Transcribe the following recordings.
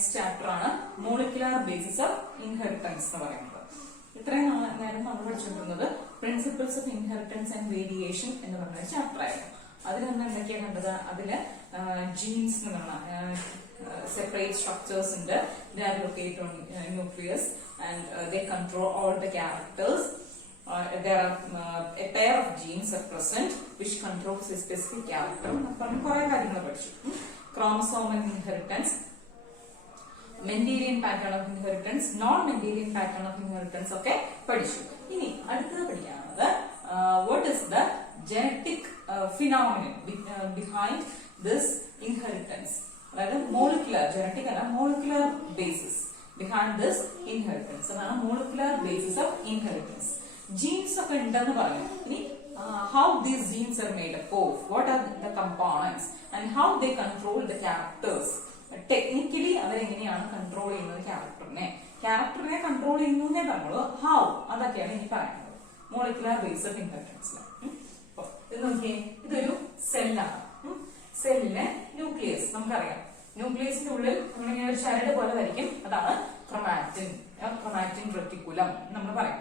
Next chapter ആണ് molecular basis of inheritance എന്ന് പറയുന്നത്. ഇത്രയും നേരം നമ്മൾ പഠിച്ചിട്ടുള്ളത് principles of inheritance and variation എന്ന് പറഞ്ഞ ചാപ്റ്റർ ആയിരുന്നു. അതിലൊന്നും എന്തൊക്കെയാണ് കണ്ടത്? അതില് ജീൻസ് എന്ന് പറഞ്ഞ separate structures ഉണ്ട്. They are located on nucleus and they control all the characters. There are a pair of genes are present which controls a specific character. നമ്മൾ കുറേ കാര്യങ്ങൾ പഠിച്ചു. Chromosomal inheritance, Mendelian pattern of inheritance, non-Mendelian pattern of inheritance ഒക്കെ പഠിച്ചു. ഇനി അടുത്തത് പഠിക്കാനുള്ളത് what is the genetic phenomenon behind this inheritance. അതായത് മോളിക്കുലർ ജനറ്റിക് അല്ല molecular basis behind this inheritance. അതാണ് molecular basis of inheritance. Genes ഒക്കെ ഉണ്ടെന്ന് പറഞ്ഞു. ഇനി how these genes are made up of, what are the components and how they control the characters. Technically അവരെങ്ങനെയാണ് control ചെയ്യുന്നത് ക്യാരക്ടറിനെ control ചെയ്യുന്നേ പറഞ്ഞോളൂ. ഹൗ അതൊക്കെയാണ് ഇനി പറയുന്നത് മോളിക്കുലർ ബേസ് ഓഫ് ഇൻഹെറിറ്റൻസിൽ. ഇത് നോക്കിയേ, ഇതൊരു സെല്ലാണ്. സെല്ലിന് ന്യൂക്ലിയസ് നമുക്കറിയാം. ന്യൂക്ലിയസിന്റെ ഉള്ളിൽ നമ്മളിങ്ങനെ ഒരു ചരട് പോലെ വരയ്ക്കും. അതാണ് ക്രൊമാറ്റിൻ റെറ്റിക്കുലം നമ്മൾ പറയാം.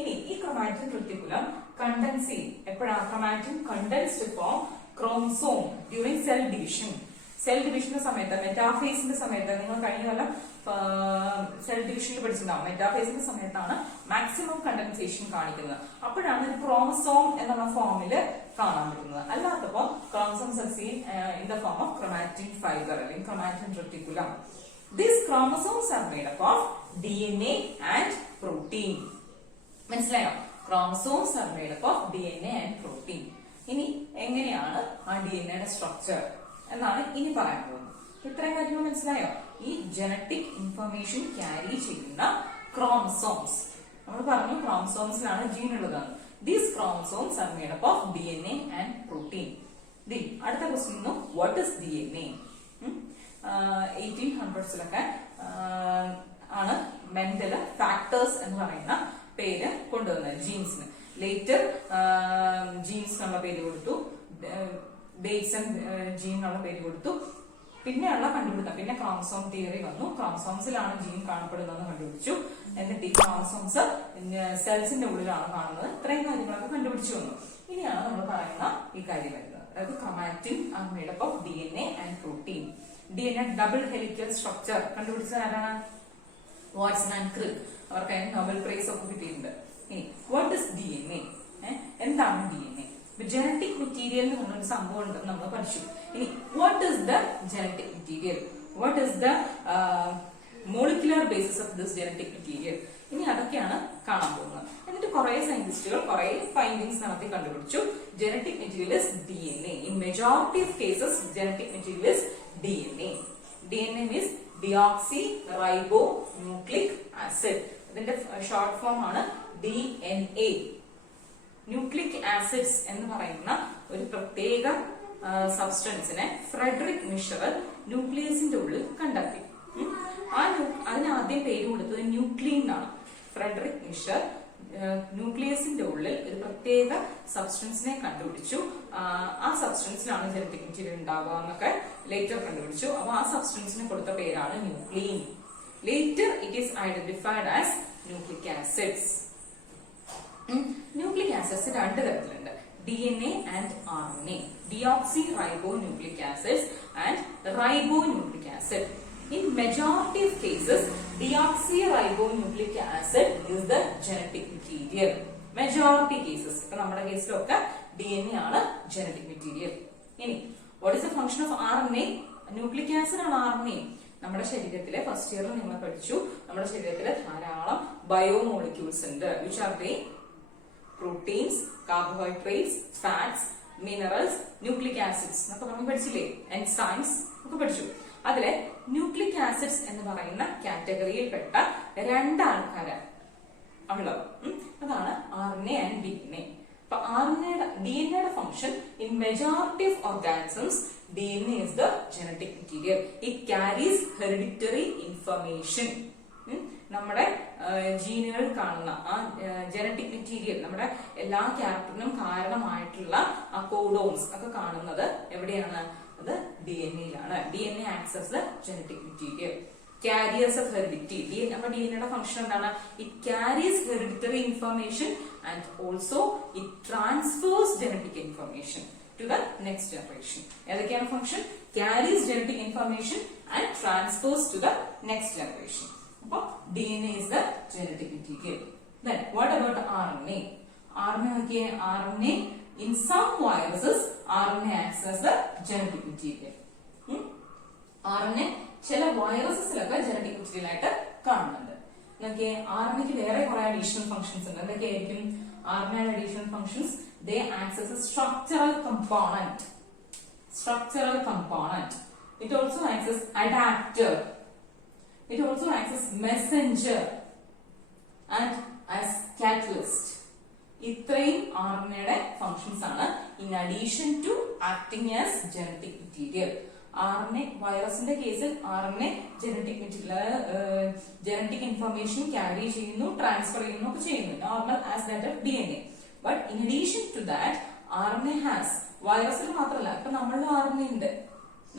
ഇനി ഈ ക്രൊമാറ്റിൻ റെറ്റിക്കുലം കണ്ടൻസ് ചെയ്യും. എപ്പോഴാണ് chromatin condensed form chromosome during cell division. Cell ഡിവിഷന്റെ സമയത്ത്, മെറ്റാഫേസിന്റെ സമയത്ത്, നിങ്ങൾ കഴിഞ്ഞ കൊല്ലം സെൽ ഡിവിഷനിൽ പഠിച്ചിട്ടുണ്ടാവും. മെറ്റാഫേസിന്റെ സമയത്താണ് മാക്സിമം കണ്ടൻസേഷൻ കാണിക്കുന്നത്. അപ്പോഴാണ് ഒരു ക്രോമസോം എന്നുള്ള ഫോമില് കാണാൻ പറ്റുന്നത്. അല്ലാത്തപ്പോ chromosomes are seen in the form of chromatin fibre അല്ലെങ്കിൽ chromatin reticulum. These chromosomes are made up of DNA and protein. മനസ്സിലായോ? Chromosomes R made up of DNA and protein. ഇനി എങ്ങനെയാണ് ആ DNA സ്ട്രക്ചർ എന്നാണ് ഇനി പറയാൻ പോകുന്നത്. ഇത്രയും കാര്യങ്ങൾ മനസ്സിലായോ? ഈ ജനറ്റിക് ഇൻഫർമേഷൻ ക്യാരി ചെയ്യുന്ന ക്രോമസോംസ്, നമ്മൾ പറഞ്ഞു ക്രോമസോംസിലാണ് ജീൻ ഉള്ളതാണ്. These chromosomes are made up of DNA and protein. അടുത്ത question, what is DNA? 1800s ആണ് മെൻഡല ഫാക്ടേഴ്സ് എന്ന് പറയുന്ന പേര് കൊണ്ടുവന്നത് ജീൻസിന്. ലേറ്റർ ജീൻസ് എന്നുള്ള പേര് കൊടുത്തു, ബേറ്റ്സൺ ജീൻ എന്നുള്ള പേര് കൊടുത്തു. പിന്നെയുള്ള കണ്ടുപിടുത്തം, പിന്നെ ക്രോമസോം തിയറി വന്നു. ക്രോമസോംസിലാണ് ജീൻ കാണപ്പെടുന്നതെന്ന് കണ്ടുപിടിച്ചു. എന്നിട്ട് ഈ ക്രോമസോംസ് സെൽസിന്റെ ഉള്ളിലാണ് കാണുന്നത്. ഇത്രയും കാര്യങ്ങളൊക്കെ കണ്ടുപിടിച്ചു വന്നു. ഇനിയാണ് നമ്മൾ പറയുന്ന ഈ കാര്യം വരുന്നത്. അതായത് chromatin R made up of DNA and protein. DNA double helical structure കണ്ടുപിടിച്ചത് ആരാണ്? Watson and Crick. അവർക്ക് നോബൽ പ്രൈസ് ഒക്കെ കിട്ടിയിട്ടുണ്ട്. ഇനി വാട്ട് ഇസ് DNA? എന്താണ് DNA? ജനറ്റിക് മെറ്റീരിയൽ എന്ന് പറഞ്ഞൊരു സംഭവം ഉണ്ടെന്ന് നമ്മൾ പഠിച്ചു. ഇനി what is the genetic material? What is the molecular basis of this genetic material? ഇനി അതൊക്കെയാണ് കാണാൻ പോകുന്നത്. എന്നിട്ട് കുറെ സയന്റിസ്റ്റുകൾ കുറെ ഫൈൻഡിങ്സ് നടത്തി കണ്ടുപിടിച്ചു. Genetic material is DNA. In majority of cases genetic material is DNA. DNA means deoxy റൈബോ nucleic acid. ഇതിന്റെ ഷോർട്ട് ഫോം ആണ് DNA. ന്യൂക്ലിക് ആസിഡ്സ് എന്ന് പറയുന്ന ഒരു പ്രത്യേക സബ്സ്റ്റൻസിനെ ഫ്രെഡറിക് മിഷറൽ ന്യൂക്ലിയസിന്റെ ഉള്ളിൽ കണ്ടെത്തി. അതിന് ആദ്യം പേര് കൊടുത്തത് ന്യൂക്ലീൻ എന്നാണ്. ഫ്രെഡറിക് മിഷർ ന്യൂക്ലിയസിന്റെ ഉള്ളിൽ ഒരു പ്രത്യേക സബ്സ്റ്റൻസിനെ കണ്ടുപിടിച്ചു. ആ സബ്സ്റ്റൻസിലാണ് ജനറ്റിക് മെറ്റീരിയൽ ഉണ്ടാവുക എന്നൊക്കെ ലേറ്റർ കണ്ടുപിടിച്ചു. അപ്പൊ ആ സബ്സ്റ്റൻസിന് കൊടുത്ത പേരാണ് nuclein. Later it is identified as nucleic acids. Nucleic acids രണ്ട് തരത്തിലുണ്ട്, DNA and RNA. Deoxyribonucleic acids and ribonucleic acid. In majority of cases, deoxyribonucleic acid is the genetic material. Majority cases. ഇപ്പൊ നമ്മുടെ കേസിലൊക്കെ DNA ആണ് genetic material. ഇനി what is the function of RNA? Nucleic acid ആണ് RNA. നമ്മുടെ ശരീരത്തിലെ first ഇയറിൽ നിങ്ങൾ പഠിച്ചു, നമ്മുടെ ശരീരത്തിലെ ധാരാളം ബയോമോളിക്യൂൾസ് ഉണ്ട്. which are they? Proteins, carbohydrates, fats, minerals, nucleic acids എന്നൊക്കെ നമ്മൾ പഠിച്ചില്ലേ? enzymes ഒക്കെ പഠിച്ചു. അതിലെ ന്യൂക്ലിക് ആസിഡ്സ് എന്ന് പറയുന്ന കാറ്റഗറിയിൽപ്പെട്ട രണ്ടാൾക്കാരാണ് ഉള്ളത്. അതാണ് RNA ആൻഡ് DNA. അപ്പൊ DNAയുടെ function in majority of organisms DNA is the genetic material. It carries hereditary information. നമ്മുടെ ജീനുകൾ കാണുന്ന ആ ജനറ്റിക് മെറ്റീരിയൽ, നമ്മുടെ എല്ലാ ക്യാരക്ടറിനും കാരണമായിട്ടുള്ള ആ കോഡോൺസ് ഒക്കെ കാണുന്നത് എവിടെയാണ്? അത് DNA യിലാണ്. DNA acts as the genetic material. carriers of heredity. നമ്മുടെ DNA ഫംഗ്ഷൻ എന്താണ്? It carries hereditary information and also it transfers genetic information to the next generation. ഏതൊക്കെയാണ് function? Carries genetic information and transfers to the next generation. അപ്പോൾ DNA is the genetic material. Then what about RNA? RNA നോക്കിയേ, RNA in some viruses RNA acts as the genetic material. RNA ചില വൈറസസിലൊക്കെ genetic material ആയിട്ട് കാണുന്നുണ്ട്. നോക്കിയേ, RNAക്ക് വേറെ കുറെ additional functions ഉണ്ട്. എന്തൊക്കെയായിരിക്കും RNAയുടെ additional functions? They act as a structural component. Structural component. It also acts as adapter. It also acts as messenger and as catalyst. ഇത്രയും RNAയുടെ ഫംഗ്ഷൻസ് ആണ് in addition to acting as genetic material. RNA വൈറസിന്റെ കേസിൽ RNA genetic material genetic information carry ചെയ്യുന്നു, transfer ചെയ്യുന്നു ഒക്കെ ചെയ്യുന്നു, normal as that of DNA. But in addition to that RNA has, വൈറസിൽ മാത്രമല്ല, ഇപ്പൊ നമ്മളുടെ RNA ഉണ്ട്.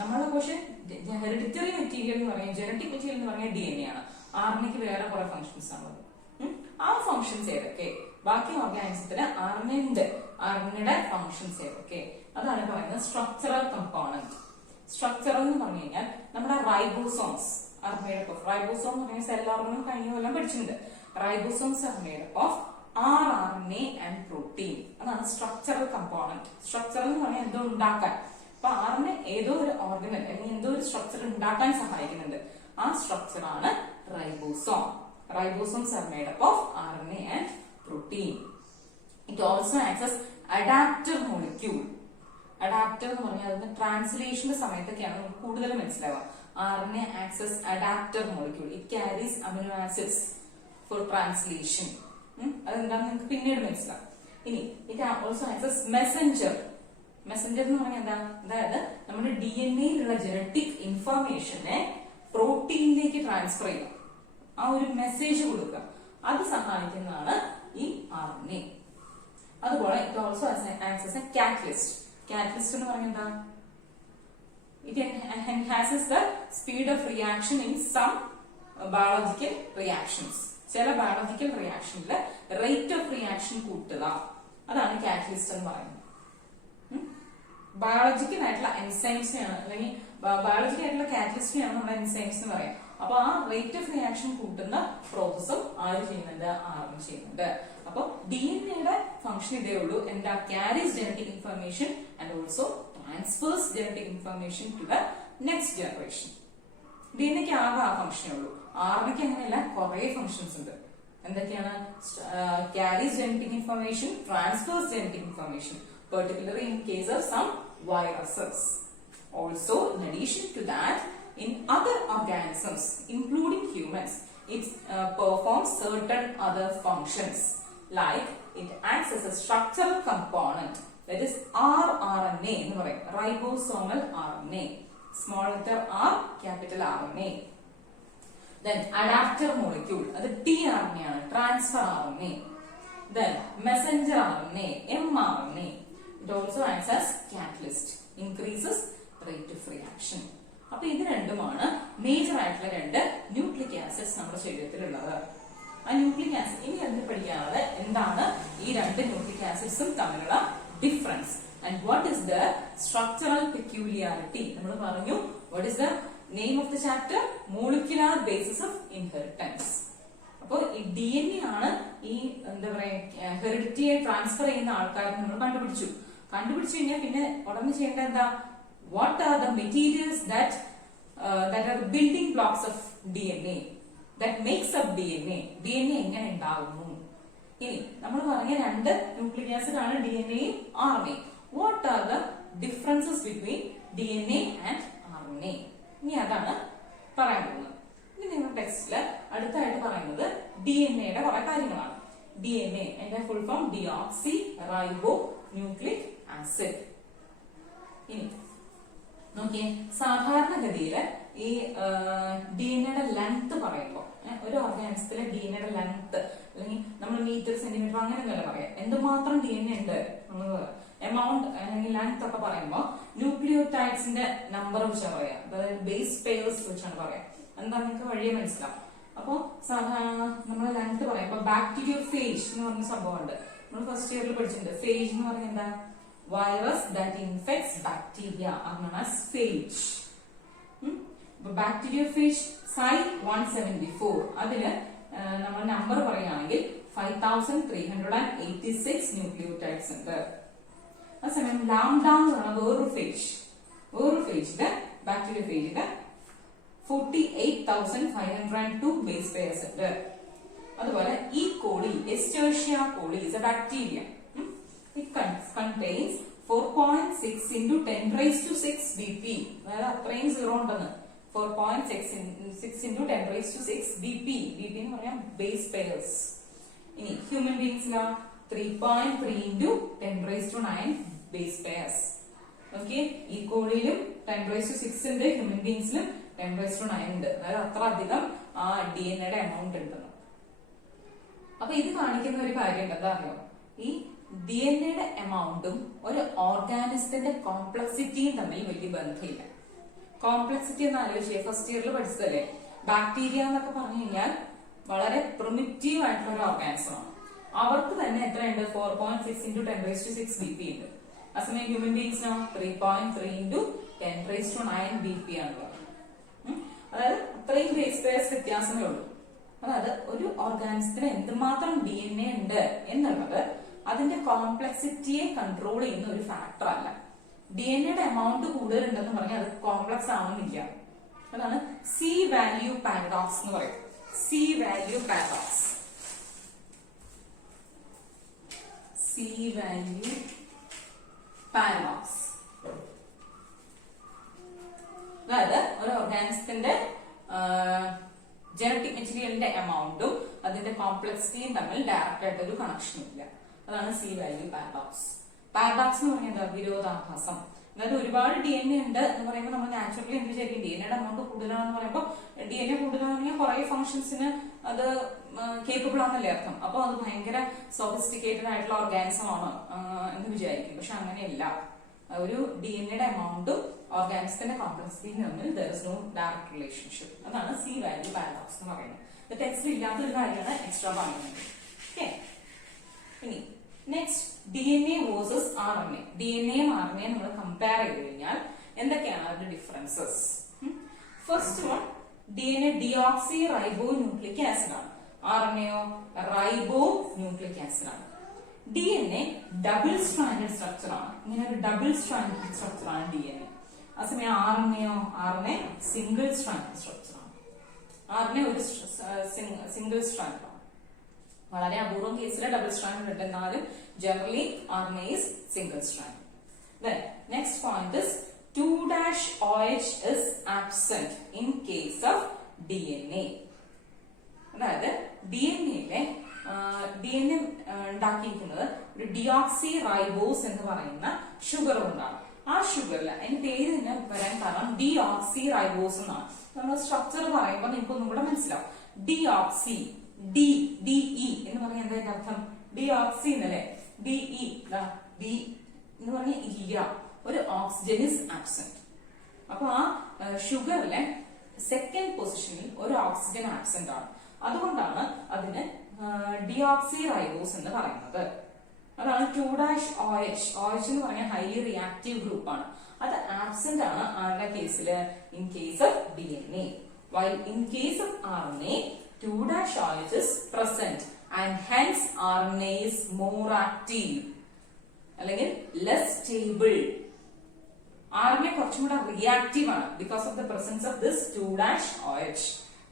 നമ്മളുടെ പക്ഷെ ഹെറിഡിറ്ററി മെറ്റീരിയൽ എന്ന് പറയാം, ജനറ്റിക് മെറ്റീരിയൽ എന്ന് പറഞ്ഞാൽ DNA ആണ്. RNAക്ക് വേറെ കുറെ ഫംഗ്ഷൻസ് ആണുള്ളത്. ആ ഫംഗ്ഷൻസ് ഏതൊക്കെ? ബാക്കി ഓർഗാനിസത്തിന് RNA ഉണ്ട്. RNAയുടെ ഫംഗ്ഷൻസ് ഏതൊക്കെ? അതാണ് പറയുന്നത് സ്ട്രക്ചറൽ കമ്പോണന്റ്. സ്ട്രക്ചർ എന്ന് പറഞ്ഞു കഴിഞ്ഞാൽ നമ്മുടെ ribosomes R made up of, ribosome എന്ന് പറഞ്ഞാൽ സെൽ ഓർഗനും കഴിഞ്ഞ കൊല്ലം പഠിച്ചിട്ടുണ്ട്. Ribosomes R made up of RNA and protein. അതാണ് സ്ട്രക്ചറൽ കമ്പോണന്റ്. സ്ട്രക്ചർ എന്ന് പറഞ്ഞാൽ എന്തോ ഉണ്ടാക്കാൻ. അപ്പൊ RNA ഏതോ ഒരു ഓർഗനൽ അല്ലെങ്കിൽ എന്തോ ഒരു സ്ട്രക്ചർ ഉണ്ടാക്കാൻ സഹായിക്കുന്നുണ്ട്. ആ സ്ട്രക്ചർ ആണ് ribosome. Ribosomes are made up of RNA and protein. It also acts as adapter molecule. Adapter എന്ന് പറഞ്ഞാൽ അതിന്റെ ട്രാൻസ്ലേഷന്റെ സമയത്തൊക്കെയാണ് നമുക്ക് കൂടുതൽ മനസ്സിലാവുക. RNA acts as adapter molecule. It carries amino acids for translation. അതെന്താണെന്ന് നിങ്ങൾക്ക് പിന്നീട് മനസ്സിലാവും. ഇനി it also acts as messenger. Messenger എന്ന് പറഞ്ഞാൽ എന്താ? അതായത് നമ്മുടെ DNAയിലുള്ള ജനറ്റിക് ഇൻഫർമേഷനെ പ്രോട്ടീനിലേക്ക് ട്രാൻസ്ഫർ ചെയ്യുക, ആ ഒരു മെസ്സേജ് കൊടുക്കുക. അത് സഹായിക്കുന്നതാണ് ഈ RNA. അതുപോലെ it also acts as a catalyst. Catalyst എന്ന് പറഞ്ഞാൽ എന്താ? It enhances the speed of reaction in some biological reactions. ചില ബയോളജിക്കൽ റിയാക്ഷനില് റേറ്റ് ഓഫ് റിയാക്ഷൻ കൂട്ടുക, അതാണ് കാറ്റലിസ്റ്റ് എന്ന് പറയുന്നത്. ബയോളജിക്കൽ ആയിട്ടുള്ള എൻസൈംസിനെയാണ് അല്ലെങ്കിൽ ബയോളജിക്കൽ ആയിട്ടുള്ള കാറ്റലിസ്റ്റിനെയാണ് നമ്മുടെ എൻസൈംസ് എന്ന് പറയാം. അപ്പൊ ആ റേറ്റ് ഓഫ് റിയാക്ഷൻ കൂട്ടുന്ന പ്രോസസ്സും ആര് ചെയ്യുന്നുണ്ട്? RNA ചെയ്യുന്നുണ്ട്. അപ്പൊ DNAയുടെ ഫംഗ്ഷൻ ഇതേ ഉള്ളൂ. എന്താ? Carries genetic information and also transfers genetic information to the next generation. DNAക്ക് ആകെ ആ ഫംഗ്ഷനേ ഉള്ളൂ. RNAക്ക് അങ്ങനെയല്ല, കുറെ ഫംഗ്ഷൻസ് ഉണ്ട്. എന്തൊക്കെയാണ്? Carries genetic information, transfers genetic information, particularly in case of some viruses. Also, in addition to that, in other organisms, including humans, it performs certain other functions. Like, it acts as a structural component, that is rRNA എന്ന് പറയും. Ribosomal RNA, small letter R, capital RNA. Then adapter molecule, അത് tRNA ആണ്, transfer RNA. Then messenger RNA, mRNA. It also acts as catalyst, increases rate of reaction. അപ്പൊ ഇത് രണ്ടുമാണ് major ആയിട്ടുള്ള രണ്ട് nucleic acids നമ്മുടെ ശരീരത്തിലുള്ളത്. ആ ന്യൂക്ലിക് ആസിഡ് ഇനി എന്ത് പഠിക്കാനുള്ളത്? എന്താണ് ഈ രണ്ട് ന്യൂക്ലിക് ആസിഡ്സും തമ്മിലുള്ള difference and what is the structural peculiarity. നമ്മൾ പറഞ്ഞു, what is the name of the chapter? Molecular basis of inheritance. അപ്പൊ ഈ DNA ആണ് ഈ എന്താ പറയാ ഹെറിഡിറ്റിയെ ട്രാൻസ്ഫർ ചെയ്യുന്ന ആൾക്കാർ നമ്മൾ കണ്ടുപിടിച്ചു കഴിഞ്ഞാൽ പിന്നെ ഉടനെ ചെയ്യേണ്ട എന്താ? What are the materials that are the building blocks of DNA, that makes up DNA? DNA എങ്ങനെ ഉണ്ടാവുന്നു? ഇനി നമ്മൾ പറഞ്ഞ രണ്ട് ന്യൂക്ലിക് ആസിഡ് ആണ് DNAയും RNAയും. What are the differences between DNA and RNA? ഇനി അതാണ് പറയാൻ പോകുന്നത്. ഇനി നിങ്ങളുടെ ടെക്സ്റ്റില് അടുത്തായിട്ട് പറയുന്നത് DNAയുടെ കുറെ കാര്യങ്ങളാണ്. DNA എന്റെ full form deoxy റൈബോ nucleic acid. ഇനി നോക്കിയേ, സാധാരണഗതിയില് ഈ DNAയുടെ ലെങ്ത് പറയുമ്പോ ഒരു ഓർഗാനിസത്തിലെ DNAയുടെ ലെങ്ത് അല്ലെങ്കിൽ നമ്മൾ മീറ്റർ സെന്റിമീറ്റർ അങ്ങനെയൊന്നുമല്ല പറയാം. എന്തുമാത്രം DNA ഉണ്ട് നമ്മൾ എമൗണ്ട് അല്ലെങ്കിൽ ലെങ്ത് ഒക്കെ പറയുമ്പോൾ ന്യൂക്ലിയോടൈഡ്സിന്റെ നമ്പർ വെച്ചാണ് പറയാം, അതായത് ബേസ് പെയർസ് വെച്ചാണ് പറയാം. എന്താ നിങ്ങൾക്ക് വഴിയെ മനസ്സിലാവും. അപ്പോ നമ്മൾ ലെങ്ത് പറയാം. ഇപ്പൊ ബാക്ടീരിയോഫേജ് എന്ന് പറഞ്ഞ സംഭവമുണ്ട്, നമ്മൾ ഫസ്റ്റ് ഇയറിൽ പഠിച്ചിട്ടുണ്ട്. ഫേജ് എന്ന് പറഞ്ഞാൽ എന്താ? Virus that infects bacteria are known as phage. Bacteriophage psi 174, അതില് നമ്മൾ നമ്പർ പറയുകയാണെങ്കിൽ 5386 ന്യൂക്ലിയോടൈഡ്സ് ഉണ്ട്. അതേസമയം ലാംഡ എന്ന് പറയുന്നത് വേറൊരു ഫേജില് ബാക്ടീരിയോഫേജില് 48,502 ബേസ് പെയർസ് ഉണ്ട്. അതുപോലെ ഈ കോളി, എസ്റ്റേർഷ്യ കോളി is a bacteria. It contains 4.6 into 10 raised to 6 BP. അതായത് അത്രയും സീറോ ഉണ്ടെന്ന്. 4.6 into 10 raised to 6 BP. BP എന്ന് പറഞ്ഞാൽ ബേസ് പെയർസ്. ഇനി ഹ്യൂമൻ ബീങ്സിലോ 3.3 into 10 raised to 9 base pairs. Okay, ഈ കോളിയിലും 10 raised to 6 ഉണ്ട്, ഹ്യൂമൻ ബീങ്സിലും 10 raised to 9 ഉണ്ട്. അതായത് അത്ര അധികം ആ DNA എമൗണ്ട് ഉണ്ടെന്ന്. അപ്പൊ ഇത് കാണിക്കുന്ന ഒരു കാര്യം എന്താ അറിയോ? ഈ DNA എമൗണ്ടും ഒരു ഓർഗാനിസത്തിന്റെ കോംപ്ലക്സിറ്റിയും തമ്മിൽ വലിയ ബന്ധമില്ല. കോംപ്ലക്സിറ്റി എന്ന് ആലോചിച്ചേ, ഫസ്റ്റ് ഇയറിൽ പഠിച്ചതല്ലേ. ബാക്ടീരിയ എന്നൊക്കെ പറഞ്ഞു കഴിഞ്ഞാൽ വളരെ പ്രിമിറ്റീവ് ആയിട്ടുള്ള ഒരു ഓർഗാനിസമാണ്. അവർക്ക് തന്നെ എത്രയുണ്ട്? 4.6 into 10 raised to 6 BP ഉണ്ട്. അതേസമയം human ബീങ്സിനോ 3.3 into 10 raised to 9 BP ആണുള്ളത്. അതായത് അത്രയും ബേസ് പെയർസ് വ്യത്യാസമേ ഉള്ളൂ. അതായത് ഒരു ഓർഗാനിസത്തിന് എന്തുമാത്രം DNA ഉണ്ട് എന്നുള്ളത് അതിന്റെ കോംപ്ലക്സിറ്റിയെ കൺട്രോൾ ചെയ്യുന്ന ഒരു ഫാക്ടർ അല്ല. DNA എമൗണ്ട് കൂടുതലുണ്ടെന്ന് പറഞ്ഞാൽ അത് കോംപ്ലക്സ് ആവുന്നില്ല. അതാണ് സി വാല്യൂ പാരഡോക്സ് എന്ന് പറയും. C value paradox. C value paradox. അതായത് ഒരു ഓർഗാനിസത്തിന്റെ ജനറ്റിക് മെറ്റീരിയലിന്റെ എമൗണ്ടും അതിന്റെ കോംപ്ലക്സിറ്റിയും തമ്മിൽ ഡയറക്റ്റ് ആയിട്ട് ഒരു കണക്ഷൻ ഇല്ല. അതാണ് സി വാല്യൂ പാരഡോക്സ്. പാരഡോക്സ് എന്ന് പറഞ്ഞാൽ എന്താ? വിരോധാഭാസം. അതായത് ഒരുപാട് DNA ഉണ്ട് എന്ന് പറയുമ്പോൾ നമ്മൾ നാച്ചുറലി എന്ത് വിചാരിക്കും? DNA എമൗണ്ട് കൂടുതലാണെന്ന് പറയുമ്പോൾ DNA കൂടുതലാണെങ്കിൽ കുറെ ഫംഗ്ഷൻസിന് അത് കേപ്പബിൾ ആണെന്നല്ലേ അർത്ഥം. അപ്പൊ അത് ഭയങ്കര സോഫിസ്റ്റിക്കേറ്റഡ് ആയിട്ടുള്ള ഓർഗാനിസം ആണ് എന്ന് വിചാരിക്കും. പക്ഷെ അങ്ങനെയല്ല. ഒരു DNA എമൗണ്ടും ഓർഗാനിസത്തിന്റെ കോംപ്ലക്സിറ്റിയും തമ്മിൽ there is no direct relationship. അതാണ് സി വാല്യൂ പാരഡോക്സ് എന്ന് പറയുന്നത്. ഇത് ടെക്സ്റ്റിൽ ഇല്ലാത്തൊരു കാര്യമാണ്, എക്സ്ട്രാ പറയുന്നത്. ഓക്കെ, ഇനി നെക്സ്റ്റ് DNA വേഴ്സസ് RNA. DNAയും RNAയും നമ്മൾ കമ്പയർ ചെയ്ത് കഴിഞ്ഞാൽ എന്തൊക്കെയാണ് അവരുടെ differences? First one, DNA deoxy റൈബോ nucleic acid ആണ്. RNAയോ റൈബോ ന്യൂക്ലിക് ആസിഡ് ആണ്. DNA ഡബിൾ സ്ട്രാൻഡഡ് സ്ട്രക്ചർ ആണ്. ഇങ്ങനെ ഒരു ഡബിൾ സ്ട്രാൻഡഡ് സ്ട്രക്ചർ ആണ് DNA. അതേസമയം RNA സിംഗിൾ സ്ട്രാൻഡഡ് സ്ട്രക്ചർ ആണ്. RNA ഒരു സിംഗിൾ സ്ട്രാൻഡ് ആണ്. വളരെ അപൂർവം കേസിൽ ഡബിൾ സ്ട്രാൻഡ് ഉണ്ട്, എന്നാലും generally RNA is single strand. Then next point is 2'OH is absent in case of DNA. അതായത് DNA ഉണ്ടാക്കിയിരിക്കുന്നത് ഒരു ഡിയോക്സി റൈബോസ് എന്ന് പറയുന്ന ഷുഗർ കൊണ്ടാണ്. ആ ഷുഗറിൽ അതിന്റെ പേര് തന്നെ വരാൻ കാരണം ഡിയോക്സി റൈബോസ് എന്നാണ്. നമ്മൾ സ്ട്രക്ചർ പറയുമ്പോൾ നിങ്ങൾക്ക് ഒന്നും കൂടെ മനസ്സിലാവും. ഡിയോക്സി DE എന്ന് പറഞ്ഞാൽ എന്താ അർത്ഥം? ഡിയോക്സി എന്നല്ലേ? DE D എന്ന് പറഞ്ഞാൽ ഇല്ല, ഒരു ഓക്സിജൻ ഇസ് ആബ്സെന്റ്. അപ്പൊ ആ ഷുഗറിലെ സെക്കൻഡ് പൊസിഷനിൽ ഒരു ഓക്സിജൻ ആബ്സെന്റ് ആണ്. അതുകൊണ്ടാണ് അതിന് ഡിയോക്സി റൈബോസ് എന്ന് പറയുന്നത്. അതാണ് 2'OH. OH എന്ന് പറഞ്ഞാൽ ഹൈലി റിയാക്റ്റീവ് ഗ്രൂപ്പ് ആണ്. അത് ആബ്സെന്റ് ആണ് ആരുടെ കേസില്? In case of DNA. While in case of RNA 2'OH is present and hence RNA is more active അല്ലെങ്കിൽ less stable. RNA കുറച്ചും കൂടെ റിയാക്റ്റീവ് ആണ് because of the presence of this 2'OH.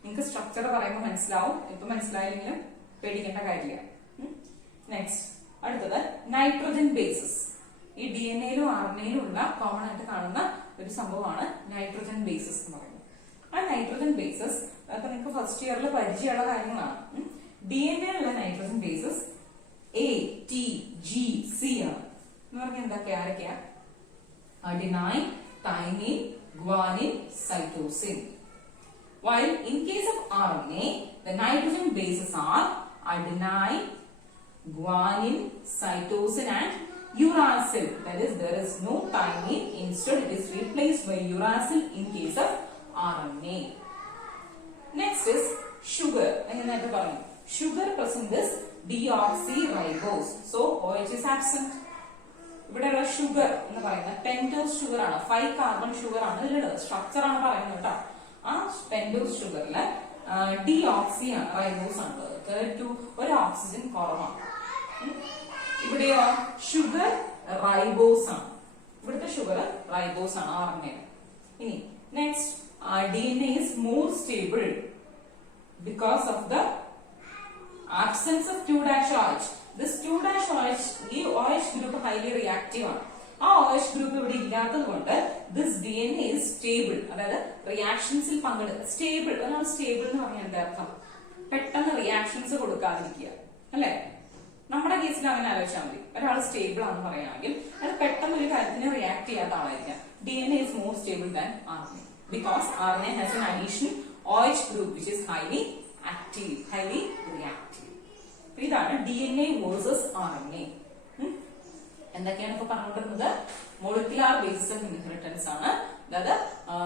നിങ്ങൾക്ക് സ്ട്രക്ചർ പറയുമ്പോൾ മനസ്സിലാവും. ഇപ്പൊ മനസ്സിലായില്ലെങ്കിലും പേടിക്കേണ്ട കാര്യമില്ല. നെക്സ്റ്റ്, അടുത്തത് നൈട്രജൻ ബേസസ്. ഈ DNAയിലും RNAയിലും ഉള്ള കോമൺ ആയിട്ട് കാണുന്ന ഒരു സംഭവമാണ് നൈട്രജൻ ബേസസ് എന്ന് പറയുന്നത്. ആ നൈട്രജൻ ബേസസ് അതൊക്കെ നിങ്ങൾക്ക് ഫസ്റ്റ് ഇയറിൽ പരിചയമുള്ള കാര്യങ്ങളാണ്. DNAയിലുള്ള nitrogen bases A, T, G, C ആണ്. എന്ന് പറഞ്ഞാൽ എന്തൊക്കെയാ? ആരൊക്കെയാ? Adenine, thymine, guanine, cytosine. While in case of RNA, the nitrogen bases are adenine, guanine, cytosine and uracil. That is, there is no thymine. Instead, it is replaced by uracil in case of RNA. Next is sugar. Sugar present is deoxyribose. So OH is absent. ഇവിടെയുള്ള sugar എന്ന് പറയുന്നത് pentose sugar ആണ്. 5 carbon sugar ആണ് ഇതിലുള്ളത്. Structure ആണ് പറയുന്നത് കേട്ടോ. ആ പെൻറ്റോസ് ഷുഗറില് ഡിയോക്സി റൈബോസ് ആണ്. ഒരു ഓക്സിജൻ കുറവാണ്. ഇവിടെയോ ഷുഗർ റൈബോസ് ആണ്. ഇവിടുത്തെ ഷുഗർ റൈബോസ് ആണ് RNA. ഇനി next DNA is more stable because of the absence of 2'OH. This 2'OH, ഈ OH group highly reactive ആണ്. ആ OH group ഇവിടെ ഇല്ലാത്തത് കൊണ്ട് this DNA is stable. അതായത് റിയാക്ഷൻസിൽ പങ്കെടുക്കുക. സ്റ്റേബിൾ, ഒരാൾ സ്റ്റേബിൾ എന്ന് പറഞ്ഞാൽ എന്താ അർത്ഥം? പെട്ടെന്ന് റിയാക്ഷൻസ് കൊടുക്കാതിരിക്കുക അല്ലെ? നമ്മുടെ കേസിൽ അങ്ങനെ ആലോചിച്ചാൽ മതി. ഒരാൾ സ്റ്റേബിൾ ആണെന്ന് പറയുകയാണെങ്കിൽ അത് പെട്ടെന്ന് ഒരു കാര്യത്തിന് റിയാക്ട് ചെയ്യാത്ത ആളായിരിക്കാം. DNA is more stable than RNA because RNA has an additional OH group which is highly active, highly reactive. ഇതാണ് DNA versus RNA. എന്തൊക്കെയാണ് ഇപ്പൊ പറഞ്ഞുകൊണ്ടിരുന്നത്? മോളിക്കുലാർ ബേസിസ് ഓഫ് ഇൻഹെറിറ്റൻസ് ആണ്. അതായത്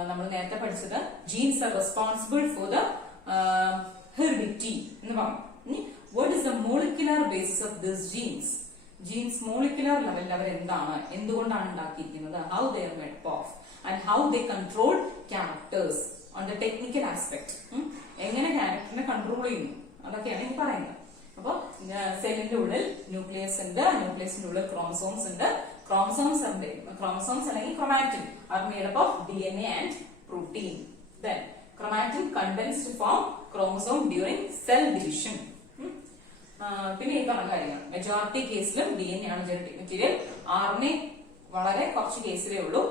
നമ്മൾ നേരത്തെ പഠിച്ചത് genes are responsible for the heredity എന്ന് പറഞ്ഞു. What is the molecular basis of this genes? Genes molecular ലെവലിൽ അവർ എന്താണ്, എന്തുകൊണ്ടാണ് ഉണ്ടാക്കിയിരിക്കുന്നത്? How they are made of and how they control characters on the technical aspect. എങ്ങനെ ക്യാരക്ടറിനെ കൺട്രോൾ ചെയ്യുന്നു അതൊക്കെയാണ് ഈ പറയുന്നത്. അപ്പൊ സെല്ലിന്റെ ഉള്ളിൽ ന്യൂക്ലിയസ് ഉണ്ട്, ന്യൂക്ലിയസിന്റെ ഉള്ളിൽ ക്രോമസോംസ് ഉണ്ട്. ക്രോമസോംസ് അല്ലെങ്കിൽ chromatin R made up of DNA and protein. Then chromatin condenses to form chromosome during cell division. പിന്നെ ഈ പറഞ്ഞ കാര്യങ്ങൾ മെജോറിറ്റി കേസിലും DNA ആണ് ജനറ്റിക് മെറ്റീരിയൽ. RNA വളരെ കുറച്ച് കേസിലേ ഉള്ളൂ.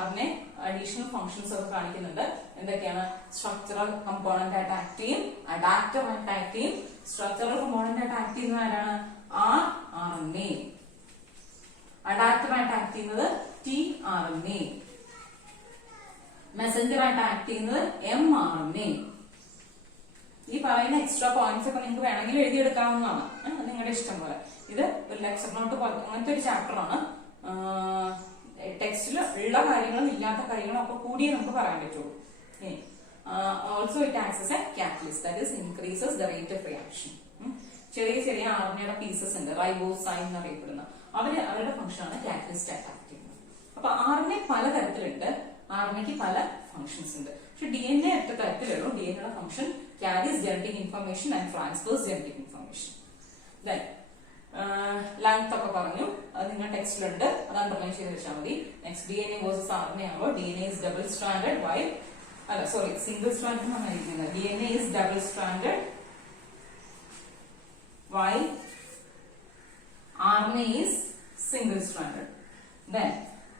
RNA അഡീഷണൽ ഫംഗ്ഷൻസ് ഒക്കെ കാണിക്കുന്നുണ്ട്. എന്തൊക്കെയാണ്? സ്ട്രക്ചറൽ കമ്പോണന്റ് ആയിട്ട് ആക്ട് ചെയ്യും, അഡാപ്റ്റർ ആയിട്ട് ആക്ട് ചെയ്യും. സ്ട്രക്ചറൽ കമ്പോണന്റ് ആയിട്ട് ആക്ട് ചെയ്യുന്നത് ആരാണ്? RNA. അഡാപ്റ്റർ ആയിട്ട് ആക്ട് ചെയ്യുന്നത് tRNA. മെസഞ്ചർ ആയിട്ട് ആക്ട് ചെയ്യുന്നത് mRNA. ഈ പറയുന്ന എക്സ്ട്രാ പോയിന്റ്സ് ഒക്കെ നിങ്ങൾക്ക് വേണമെങ്കിൽ എഴുതിയെടുക്കാവുന്നതാണ്, നിങ്ങളുടെ ഇഷ്ടം പോലെ. ഇത് ഒരു ലെക്ചർ നോട്ട് അങ്ങനത്തെ ഒരു ചാപ്റ്റർ ആണ്. ടെക്സ്റ്റിൽ ഉള്ള കാര്യങ്ങളും ഇല്ലാത്ത കാര്യങ്ങളും ഒക്കെ കൂടിയേ നമുക്ക് പറയാൻ പറ്റുള്ളൂ. Also it acts as A catalyst, that is increases the rate of reaction. ചെറിയ ചെറിയ RNA പീസസ് ഉണ്ട്, റൈബോസൈൻ എന്നറിയപ്പെടുന്ന, അവരുടെ ഫംഗ്ഷൻ ആണ് കാറ്റലിസ്റ്റ് ആയിട്ട് ആക്ട് ചെയ്യുന്നത്. അപ്പൊ RNA പല തരത്തിലുണ്ട്, RNAക്ക് പല ഫംഗ്ഷൻസ് ഉണ്ട്. പക്ഷെ DNA ഒറ്റ തരത്തിലുള്ളൂ. DNA function carries genetic information and transfers genetic information. Then length ഒക്കെ പറഞ്ഞു, അത് നിങ്ങൾ ടെക്സ്റ്റിലുണ്ട്, അത് അണ്ടർലൈൻ ചെയ്ത് വെച്ചാൽ മതി. നെക്സ്റ്റ് DNA വേഴ്സസ് RNA ആകുമ്പോൾ DNA is double stranded while single stranded എന്നാണ് ഇരിക്കുന്നത്. DNA is double stranded while RNA is single stranded. Then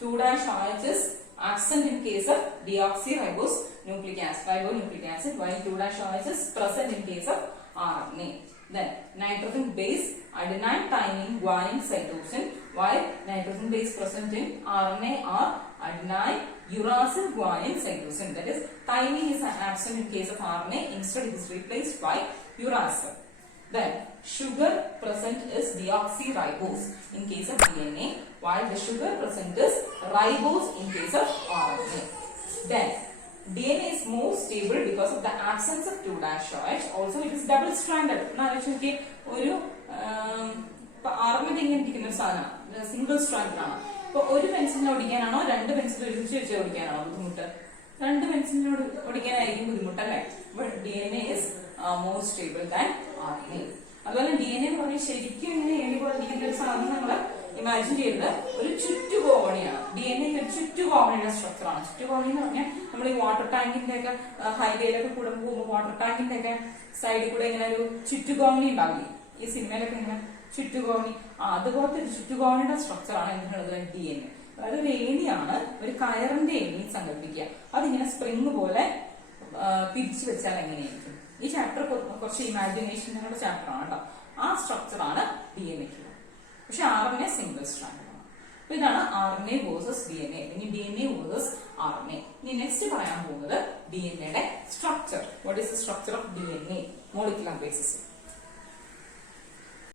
2'OH is absent in case of deoxyribose nucleic acid, ribonucleic acid, while 2'OH is present in case of RNA. Then nitrogen base adenine, thymine, guanine, cytosine, while nitrogen base present in RNA are adenine, uracil, guanine, cytosine. That is, thymine is absent in case of RNA. Instead, it is replaced by uracil. Then sugar present is deoxyribose in case of DNA, while the sugar present is ribose in case of RNA. Then DNA is more stable because of the absence of 2'OH. Also, it is double stranded. ഒരു RNA ഇങ്ങനെ ഇരിക്കുന്ന ഒരു സാധനമാണ്, single strand ആണ്. അപ്പൊ ഒരു പെൻസിലിനെ ഒടിക്കാനാണോ രണ്ട് pencil ഒരുമിച്ച് വെച്ച് ഒടിക്കാനാണോ ബുദ്ധിമുട്ട്? രണ്ട് പെൻസിലിനോട് ഒടിക്കാനായിരിക്കും ബുദ്ധിമുട്ട് അല്ലെ? DNA is more stable than RNA. അതുപോലെ DNA എന്ന് പറഞ്ഞാൽ ശരിക്കും ഇങ്ങനെ ഏണി പോലെ ഇരിക്കുന്ന ഒരു സാധനം നമ്മള് ഇമാജിൻ ചെയ്തത് ഒരു ചുറ്റുകോണിയാണ്. DNA ഒരു ചുറ്റുകോണിയുടെ സ്ട്രക്ചർ ആണ്. ചുറ്റുകോണി എന്ന് പറഞ്ഞാൽ നമ്മൾ ഈ വാട്ടർ ടാങ്കിന്റെ ഒക്കെ ഹൈവേയിലൊക്കെ കൂടെ പോകുമ്പോൾ വാട്ടർ ടാങ്കിന്റെ ഒക്കെ സൈഡിൽ കൂടെ ഇങ്ങനെ ഒരു ചുറ്റുകോണി ഉണ്ടാവില്ലേ? ഈ സിനിമയിലൊക്കെ ഇങ്ങനെ ചുറ്റുകോണി, അതുപോലത്തെ ഒരു ചുറ്റുകോണിയുടെ സ്ട്രക്ചർ ആണ് എന്തിനുള്ളത്? DNA. അതായത് ഒരു ഏണിയാണ്, ഒരു കയറിന്റെ ഏണി സങ്കല്പിക്കുക. അതിങ്ങനെ സ്പ്രിങ് പോലെ പിരിച്ചു വെച്ചാൽ എങ്ങനെയായിരിക്കും? ഈ ചാപ്റ്റർ കുറച്ച് ഇമാജിനേഷനുള്ള ചാപ്റ്റർ ആണ് കേട്ടോ. ആ സ്ട്രക്ചർ ആണ് DNA. പക്ഷെ RNA സിംഗിൾ സ്ട്രാൻഡ് ആണ്. അപ്പൊ ഇതാണ് RNA വേഴ്സസ് DNA. ഇനി DNA വേഴ്സസ് RNA. ഇനി നെക്സ്റ്റ് പറയാൻ പോകുന്നത് DNAയുടെ structure. What is the structure of DNA? Molecular basis.